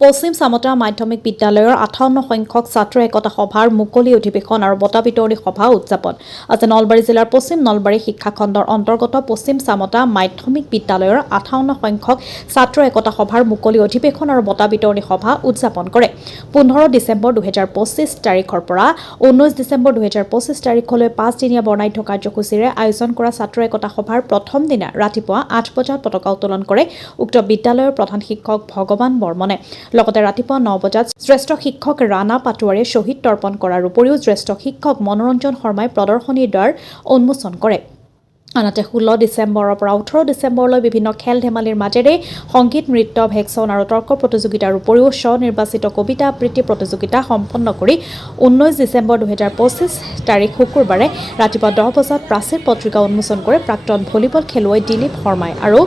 পশ্চিম চামতা মাধ্যমিক বিদ্যালয়ৰ 58 সংখ্যক ছাত্ৰ একতা সভাৰ মুকলি অধিৱেশন আৰু বঁটা বিতৰণী সভা উদযাপন আজি নলবাৰী জিলাৰ পশ্চিম নলবাৰী শিক্ষাখণ্ডৰ অন্তৰ্গত পশ্চিম চামতা মাধ্যমিক বিদ্যালয়ৰ 58 সংখ্যক ছাত্ৰ একতা সভাৰ মুকলি অধিৱেশন আৰু বঁটা বিতৰণী সভা উদযাপন কৰে 15 ডিচেম্বৰ 2025 তাৰিখৰ পৰা 19 ডিচেম্বৰ 2025 তাৰিখলৈ 5 দিনীয়া বৰ্ণাঢ্য কাৰ্যসূচীৰে আয়োজন কৰা ছাত্ৰ একতা সভাৰ প্ৰথম দিনা ৰাতিপুৱা 8 বজাত পতাকা উত্তোলন কৰে উক্ত বিদ্যালয়ৰ প্ৰধান শিক্ষক ভগৱান বৰ্মনে লগতে ৰাতিপুৱা 9 বজাত শ্ৰেষ্ঠ শিক্ষক ৰাণা পাটোৱাৰে শ্বহীদ তৰ্পণ কৰাৰ উপৰিও জ্যেষ্ঠ শিক্ষক মনোৰঞ্জন শৰ্মাই প্ৰদৰ্শনীৰ দ্বাৰ উন্মোচন কৰে আনহাতে 16 ডিচেম্বৰৰ পৰা 18 ডিচেম্বৰলৈ বিভিন্ন খেল ধেমালিৰ মাজেৰে সংগীত নৃত্য ভেকচন আৰু তৰ্ক প্ৰতিযোগিতাৰ উপৰিও স্বনিৰ্বাচিত কবিতা আবৃত্তি প্ৰতিযোগিতা সম্পন্ন কৰি 19 ডিচেম্বৰ 2025 তাৰিখ শুকুৰবাৰে ৰাতিপুৱা 10 বজাত প্ৰাচীৰ পত্ৰিকা উন্মোচন কৰে প্ৰাক্তন ভলীবল খেলুৱৈ দিলীপ শৰ্মাই আৰু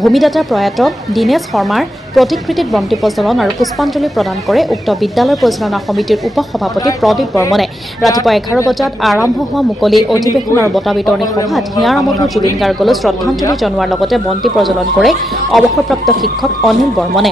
ভূমিদাতা প্ৰয়াত দীনেশ শৰ্মাৰ প্ৰতিকৃতিত বন্তি প্ৰজ্বলন আৰু পুষ্পাঞ্জলি প্ৰদান কৰে উক্ত বিদ্যালয় পৰিচালনা সমিতিৰ উপসভাপতি প্ৰদীপ বৰ্মনে ৰাতিপুৱা 11 বজাত আৰম্ভ হোৱা মুকলি অধিৱেশন আৰু বঁটা বিতৰণী সভাত হিয়াৰামঠু জুবিন গাৰ্গলৈ শ্ৰদ্ধাঞ্জলি জনোৱাৰ লগতে বন্তি প্ৰজ্বলন কৰে অৱসৰপ্ৰাপ্ত শিক্ষক অনিল বৰ্মনে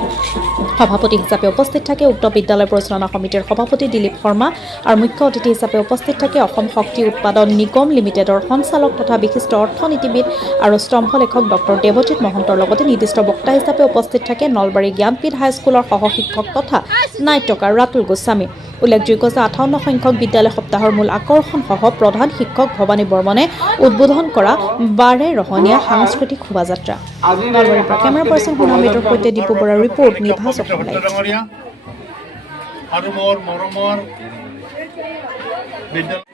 সভাপতি হিচাপে উপস্থিত থাকে উক্ত বিদ্যালয় পৰিচালনা সমিতিৰ সভাপতি দিলীপ শৰ্মা আৰু মুখ্য অতিথি হিচাপে উপস্থিত থাকে অসম শক্তি উৎপাদন নিগম লিমিটেডৰ সঞ্চালক তথা বিশিষ্ট অৰ্থনীতিবিদ আৰু স্তম্ভ লেখক ডক্টৰ দেৱজিৎ মহন্তৰ লগতে নিৰ্দিষ্ট বক্তা হিচাপে উপস্থিত থাকে নলবাৰী জ্ঞানপীঠ হাইস্কুলৰ সহশিক্ষক তথা নাট্যকাৰ ৰাতুল গোস্বামী উল্লেখযোগ্য যে 58 সংখ্যক বিদ্যালয় সপ্তাহৰ মূল আকৰ্ষণসহ প্ৰধান শিক্ষক ভৱানী বৰ্মনে উদ্বোধন কৰা বাৰে ৰহণীয়া সাংস্কৃতিক শোভাযাত্ৰা নলবাৰীৰ পৰা কেমেৰা পাৰ্চন সুনামিতৰ সৈতে দীপু বৰাৰ ৰিপৰ্ট নিভাজ আৰু মোৰ মৰমৰ বিদ্যালয়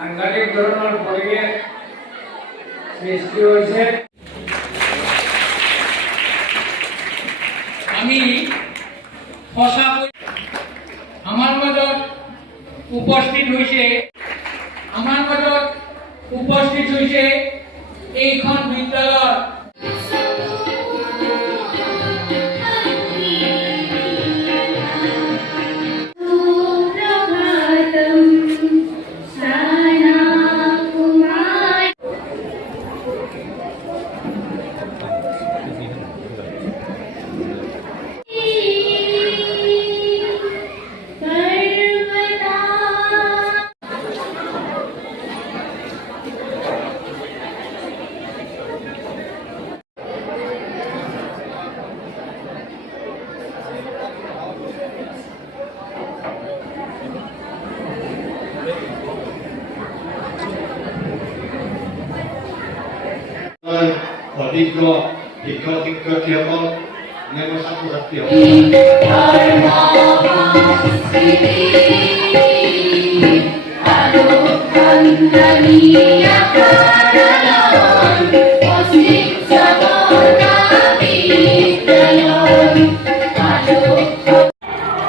সাংঘাতিক ধৰণৰ পৰিৱেশ সৃষ্টি হৈছে আমি সঁচাকৈ আমাৰ মাজত উপস্থিত হৈছে এইখন বিদ্যালয়ৰ অভিজ্ঞ শিক্ষক শিক্ষয়িত্ৰীসকল অন্যান্য ছাত্ৰ ছাত্ৰীসকল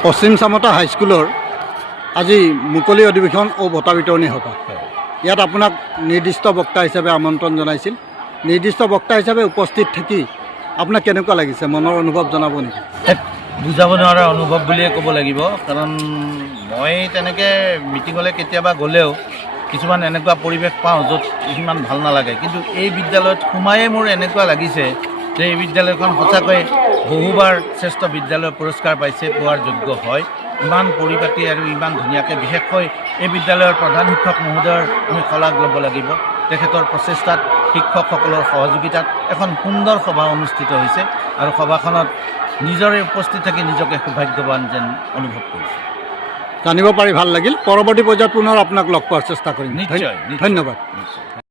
পশ্চিম চামতা হাইস্কুলৰ আজি মুকলি অধিৱেশন ও বঁটা বিতৰণী সভা ইয়াত আপোনাক নিৰ্দিষ্ট বক্তা হিচাপে আমন্ত্ৰণ জনাইছিল নিৰ্দিষ্ট বক্তা হিচাপে উপস্থিত থাকি আপোনাক কেনেকুৱা লাগিছে মনৰ অনুভৱ জনাব নেকি বুজাব নোৱাৰা অনুভৱ বুলিয়ে ক'ব লাগিব। কাৰণ মই তেনেকৈ মিটিঙলৈ কেতিয়াবা গ'লেও কিছুমান এনেকুৱা পৰিৱেশ পাওঁ য'ত সিমান ভাল নালাগে, কিন্তু এই বিদ্যালয়ত সোমায়ে মোৰ এনেকুৱা লাগিছে যে এই বিদ্যালয়খন সঁচাকৈ বহুবাৰ শ্ৰেষ্ঠ বিদ্যালয় পুৰস্কাৰ পাইছে, পোৱাৰ যোগ্য হয়। ইমান পৰিপাটি আৰু ইমান ধুনীয়াকৈ, বিশেষকৈ এই বিদ্যালয়ৰ প্ৰধান শিক্ষক মহোদয়ৰ আমি শলাগ ল'ব লাগিব। তেখেতৰ প্ৰচেষ্টাত, শিক্ষকসকলৰ সহযোগিতাত এখন সুন্দৰ সভা অনুষ্ঠিত হৈছে আৰু সভাখনত নিজৰে উপস্থিত থাকি নিজকে সৌভাগ্যৱান যেন অনুভৱ কৰিছোঁ। জানিব পাৰি ভাল লাগিল। পৰৱৰ্তী পৰ্যায়ত পুনৰ আপোনাক লগ পোৱাৰ চেষ্টা কৰিম। নিশ্চয়, ধন্যবাদ। নিশ্চয়।